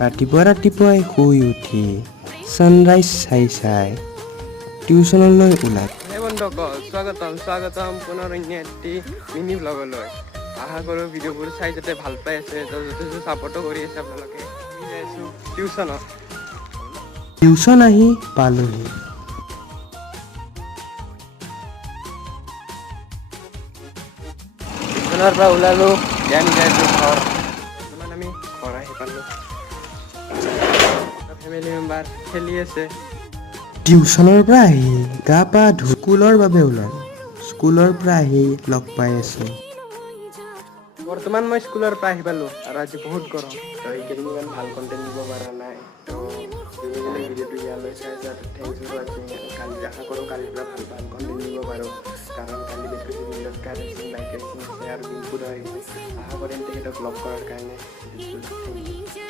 ৰাতিপুৱাই শুই উঠি ছানৰাইজ চাই টিউচনলৈ ওলাই। হে বন্ধুসকল, স্বাগতম পুনৰ অন্য এটি মিনি ব্লগলৈ। আশা কৰোঁ ভিডিঅ'বোৰ চাই যাতে ভাল পাই আছে, যথেষ্ট ছাপোৰ্টো কৰি আছে আপোনালোকে। আমি যাই আছোঁ টিউচনত। টিউচন আহি পালোহি। টিউচনৰ পৰা ওলালোঁ, জ্ঞান যাইছোঁ ঘৰ। বৰ্তমান আমি ঘৰ আহি পালোঁ। ফেমিলি মেম্বাৰ খেলি আছে। টিউচনৰ পৰা আহি গা পা ধুই স্কুলৰ বাবে ওলালোঁ। স্কুলৰ পৰা আহি লগ পাই আছোঁ। বৰ্তমান মই স্কুলৰ পৰা আহি পালোঁ আৰু আজি বহুত গৰম। তো এইকেইদিন ইমান ভাল কণ্টেণ্ট দিব পৰা নাই। তো ভিডিঅ'টো ইয়ালৈ চাই যোৱাটো থেংকছ ফৰ ৱাচিং। কালি আশা কৰোঁ কালিৰ পৰা ভাল কণ্টেণ্ট দিব পাৰোঁ। কাৰণ কালি বেছি ভিডিঅ'ত কাৰেকশ্যন লাইক আছে আৰু বিলকুল আহিছে। আশা কৰিম তেখেতক লগ কৰাৰ কাৰণে।